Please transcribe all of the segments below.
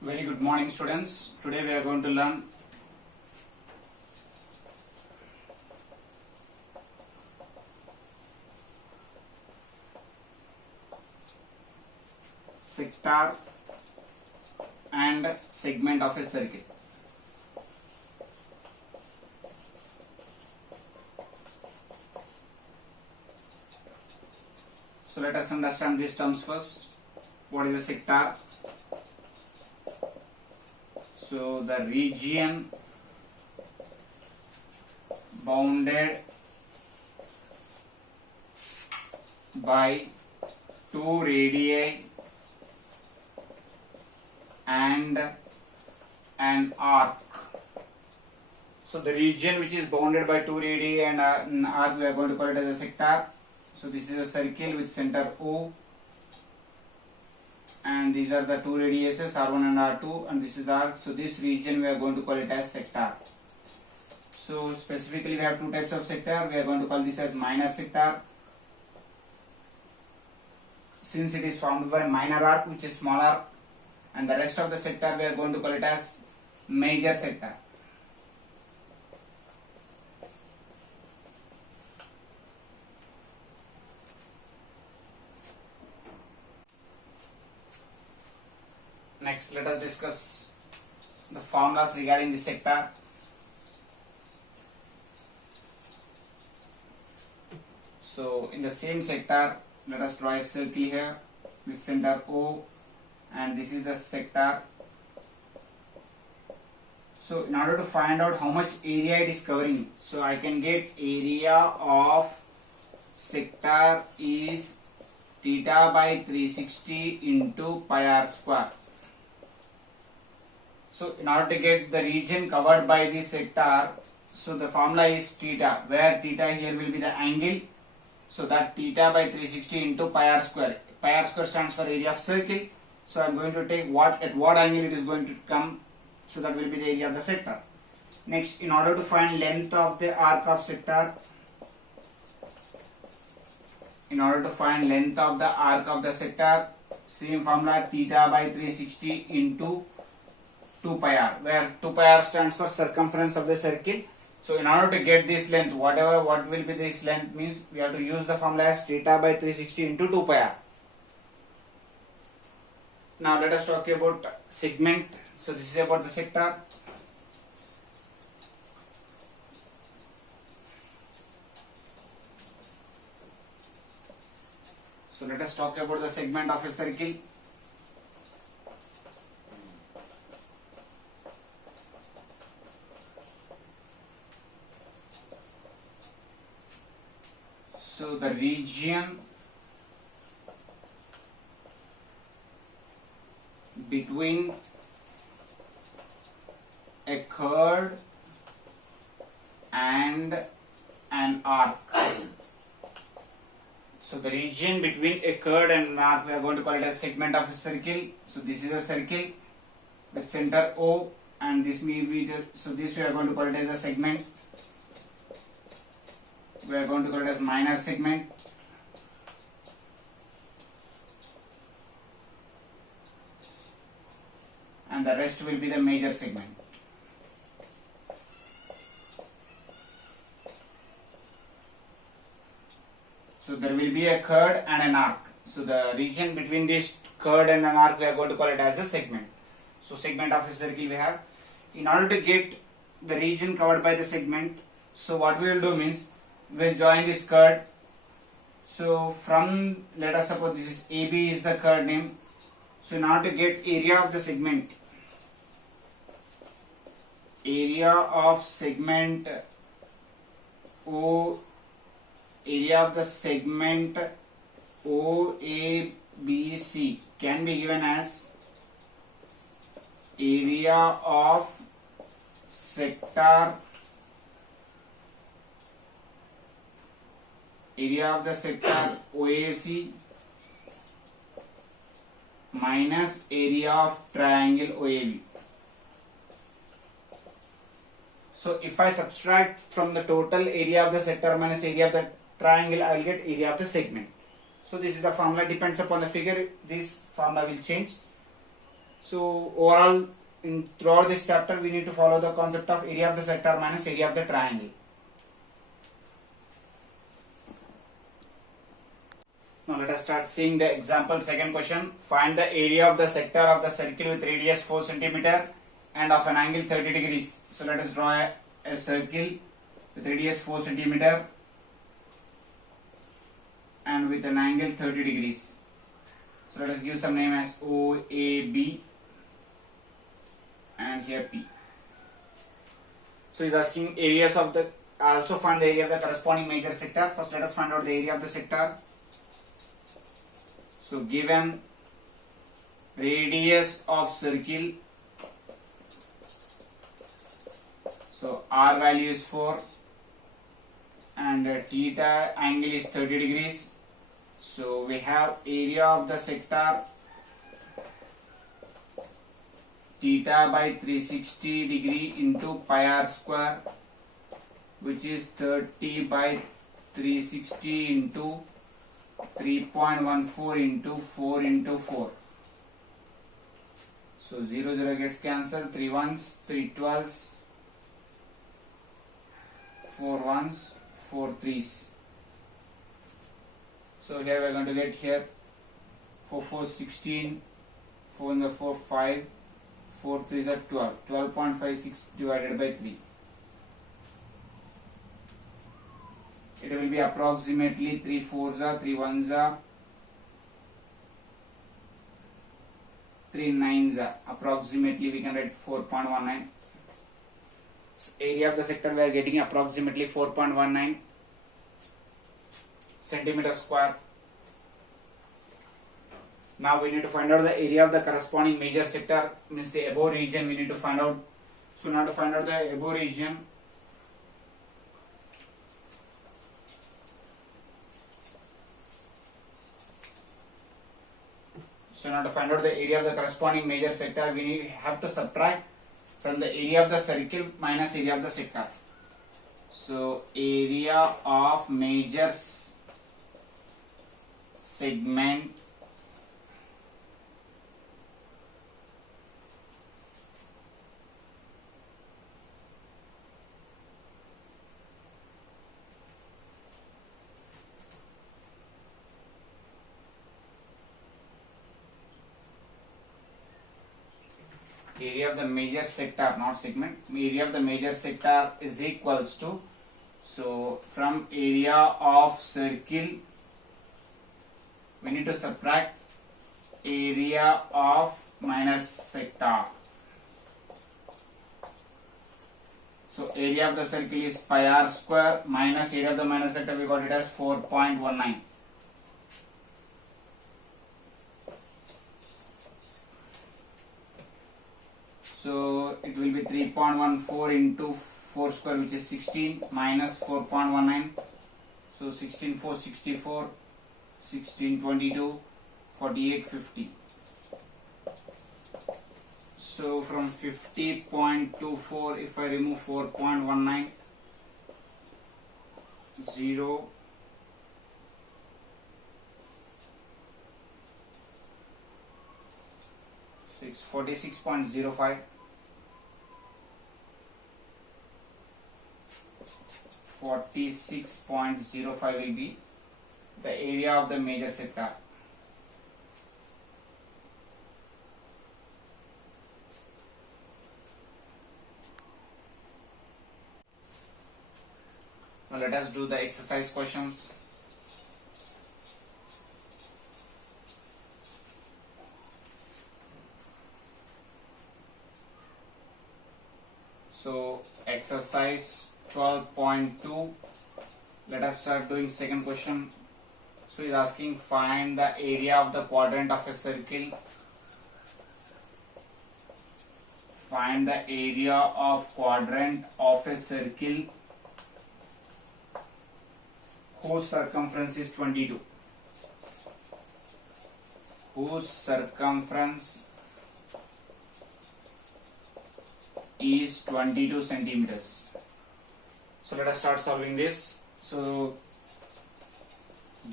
Very good morning, students. Today we are going to learn sector and segment of a circle. So let us understand these terms first. What is a sector? So the region bounded by two radii and an arc. So the region which is bounded by two radii and an arc, we are going to call it as a sector. So this is a circle with center O, and these are the two radiuses R1 and R2, and this is the arc. So this region we are going to call it as sector. So specifically we have two types of sector. We are going to call this as minor sector, since it is formed by minor arc which is small arc, and the rest of the sector we are going to call it as major sector. Next, let us discuss the formulas regarding the sector. So in the same sector, let us draw a circle here with center O, and this is the sector. So in order to find out how much area it is covering, so I can get area of sector is theta by 360 into pi r square. So in order to get the region covered by this sector, so the formula is theta, where theta here will be the angle. So that theta by 360 into pi r square. Pi r square stands for area of circle. So I am going to take at what angle it is going to come. So that will be the area of the sector. Next, in order to find length of the arc of sector, same formula, theta by 360 into 2 pi r, where 2 pi r stands for circumference of the circle. So in order to get this length, what will be this length means, we have to use the formula as theta by 360 into 2 pi r. Now let us talk about segment. So this is about the sector. So let us talk about the segment of a circle. So the region between a chord and an arc. So the region between a chord and an arc, we are going to call it as segment of a circle. So this is a circle with center O, and this may be the, so this we are going to call it as a segment. We are going to call it as minor segment. And the rest will be the major segment. So there will be a chord and an arc. So the region between this chord and an arc, we are going to call it as a segment. So segment of a circle we have. In order to get the region covered by the segment, so what we will do means, we will join this chord. So from, let us suppose this is AB is the chord name. So in order to get area of the segment, OABC can be given as area of sector OAC minus area of triangle OAB. So if I subtract from the total area of the sector minus area of the triangle, I will get area of the segment. So this is the formula, depends upon the figure, this formula will change. So overall, throughout this chapter, we need to follow the concept of area of the sector minus area of the triangle. Now let us start seeing the example. Second question: find the area of the sector of the circle with radius 4 cm and of an angle 30 degrees. So let us draw a circle with radius 4 cm and with an angle 30 degrees. So let us give some name as OAB and here P. So he's asking areas of the, also find the area of the corresponding major sector. First let us find out the area of the sector. So given radius of circle, so R value is 4 and theta angle is 30 degrees. So we have area of the sector theta by 360 degree into pi r square, which is 30 by 360 into 3.14 into 4 into 4. So 0 0 gets cancelled, 3 ones, 3 12s, 4 ones, 4 threes. So here we are going to get here 4 4 16, 4 in the 4 5, 4 3s are 12, 12.56 divided by 3. It will be approximately 3 4s are, 3 1s are, 3 9s are. Approximately we can write 4.19. So area of the sector we are getting approximately 4.19 centimeter square. Now we need to find out the area of the corresponding major sector, means the above region we need to find out. So now to find out the above region, the area of the corresponding major sector, we have to subtract from the area of the circle minus area of the sector. So area of major segment area of the major sector, not segment, area of the major sector is equals to, so from area of circle we need to subtract area of minor sector. So area of the circle is pi r square minus area of the minor sector, we got it as 4.19. So it will be 3.14 into 4 square, which is 16, minus 4.19. So 16 4 64, 16 22, 48 50. So from 50.24, if I remove 4.19, 0, 46.05, 46.05 will be the area of the major sector. Now let us do the exercise questions. So exercise 12.2, let us start doing second question. So he is asking find the area of the quadrant of a circle. Find the area of quadrant of a circle whose circumference is 22. Whose circumference is 22 centimeters. So let us start solving this. So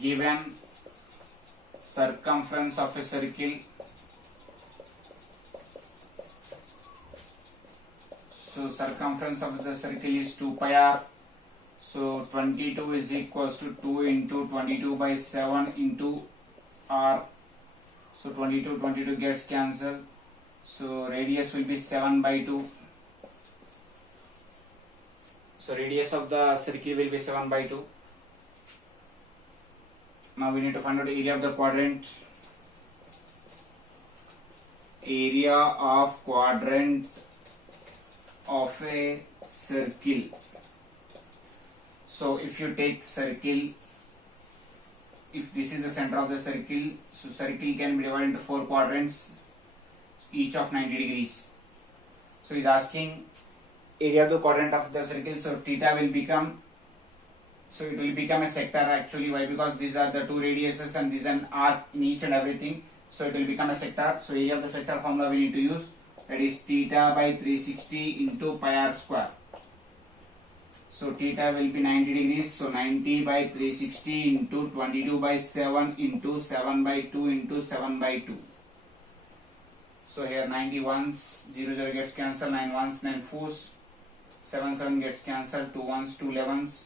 given circumference of a circle So circumference of the circle is 2 pi r. So 22 is equals to 2 into 22 by 7 into r. So 22 gets cancelled. So radius will be 7 by 2. So radius of the circle will be 7 by 2. Now we need to find out area of the quadrant. Area of quadrant of a circle. So if you take circle, if this is the center of the circle, so circle can be divided into 4 quadrants, each of 90 degrees. So he's asking area of the quadrant of the circle. So theta will become, so it will become a sector actually. Why? Because these are the 2 radiuses and this is an arc in each and everything. So it will become a sector. So area of the sector formula we need to use, that is theta by 360 into pi r square. So theta will be 90 degrees. So 90 by 360 into 22 by 7 into 7 by 2 into 7 by 2. So here 90 ones, 0 gets cancelled, 9 ones, 9 fours, 7 gets cancelled, 2 ones, 2 11s.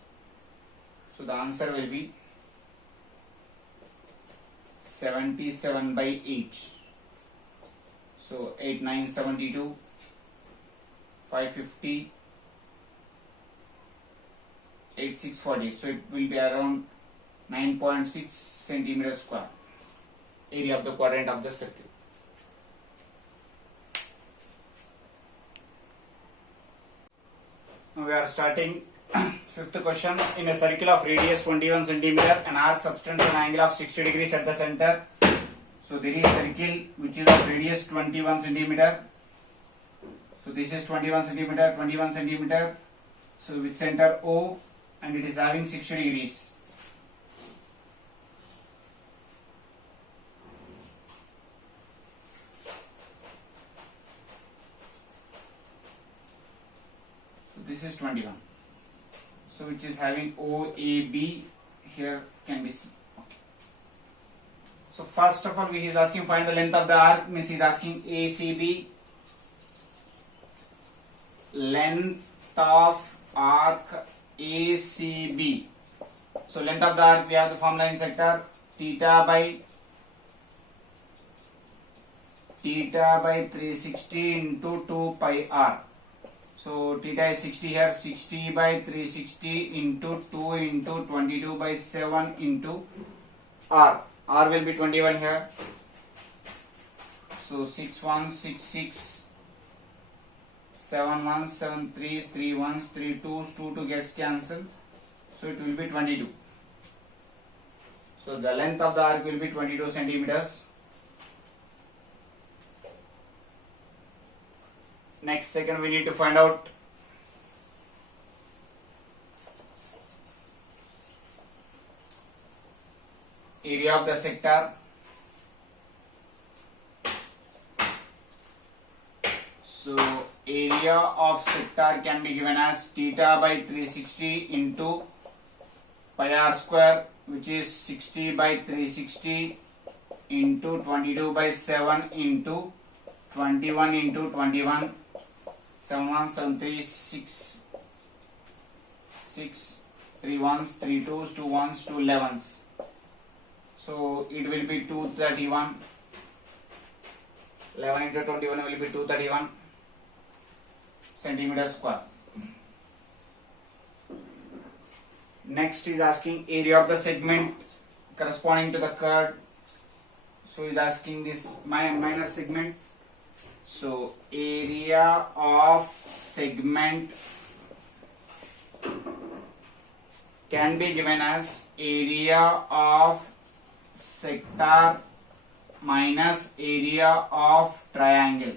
So the answer will be 77 by 8. So 8 9 72, 550, 8 6 40. So it will be around 9.6 centimeters square, area of the quadrant of the circle. Now we are starting fifth question. In a circle of radius 21 centimeter, an arc subtends an angle of 60 degrees at the center. So there is a circle which is of radius 21 centimeter. So this is 21 centimeter. So with center O, and it is having 60 degrees. So this is 21. So which is having OAB here can be seen. Okay. So first of all, he is asking find the length of the arc, means he is asking ACB, length of arc ACB. So length of the arc, we have the formula in sector, theta by 360 into 2 pi r. So theta is 60 here, 60 by 360 into 2 into 22 by 7 into r. R will be 21 here. So 6 1 6 6, 7 1 7 3 3 1 3 2 2 gets cancelled. So it will be 22. So the length of the arc will be 22 centimeters. Next second we need to find out area of the sector. So area of sector can be given as theta by 360 into pi r square, which is 60 by 360 into 22 by 7 into 21 into 21. 7 1 7 3 6 6 3 1s 3 2s 2 1s 2 11s. So it will be 231. 11 into 21 will be 231 centimeters square. Next is asking area of the segment corresponding to the curve. So is asking this minor segment. So area of segment can be given as area of sector minus area of triangle.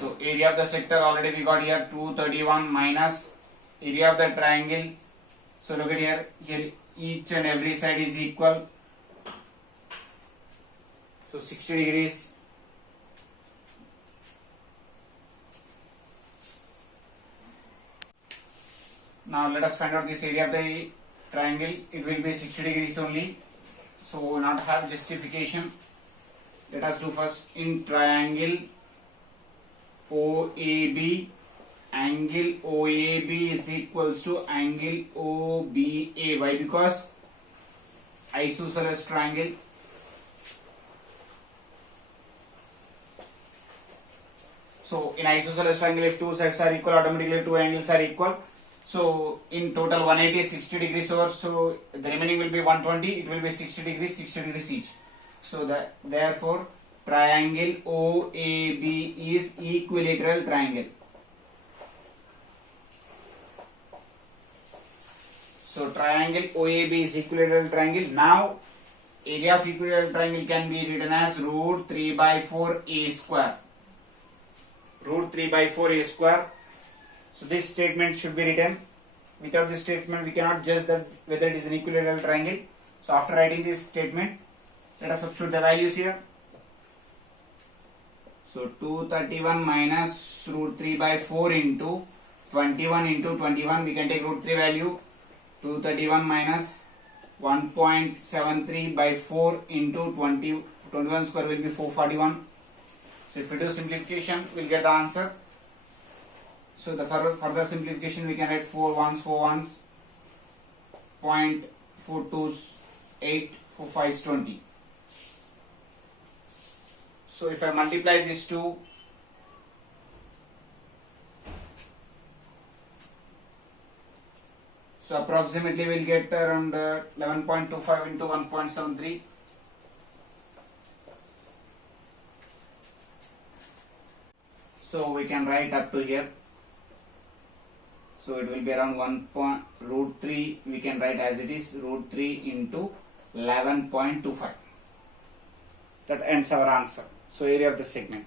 So area of the sector already we got here 231 minus area of the triangle. So look at here each and every side is equal. So 60 degrees. Now let us find out this area of the triangle. It will be 60 degrees only. So not have justification. Let us do first in triangle OAB. Angle OAB is equals to angle OBA. Why? Because isosceles triangle. So in isosceles triangle, if two sides are equal, automatically two angles are equal. So in total 180 is 60 degrees over. So the remaining will be 120. It will be 60 degrees each. So therefore triangle OAB is equilateral triangle. So triangle OAB is equilateral triangle. Now area of equilateral triangle can be written as root 3 by 4 a square. Root 3 by 4 a square. So this statement should be written. Without this statement we cannot judge that whether it is an equilateral triangle. So after writing this statement, let us substitute the values here. So 231 minus root 3 by 4 into 21 into 21, we can take root 3 value. 231 minus 1.73 by 4 into 21 square will be 441. So if we do simplification, we'll get the answer. So the further simplification, we can write 4 ones, 0.428, 4 5s 20. So if I multiply these two, so approximately we'll get around 11.25 into 1.73. So we can write up to here. So it will be around root 3. We can write as it is, root 3 into 11.25. That ends our answer. So area of the segment.